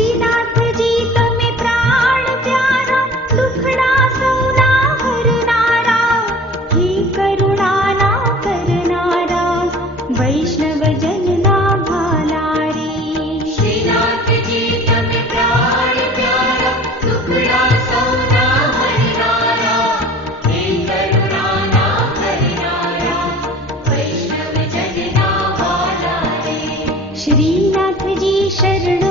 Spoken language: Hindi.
श्रीनाथ जी तमे प्राण प्यारा, दुखड़ा सौना हरनारा, हे करुणा ना करनारा, वैष्णव जन ना भाला रे। श्रीनाथ जी तमे प्राण प्यारा, दुखड़ा सौना हरनारा, हे करुणा ना करनारा, वैष्णव जन ना भाला रे। श्रीनाथ जी शरण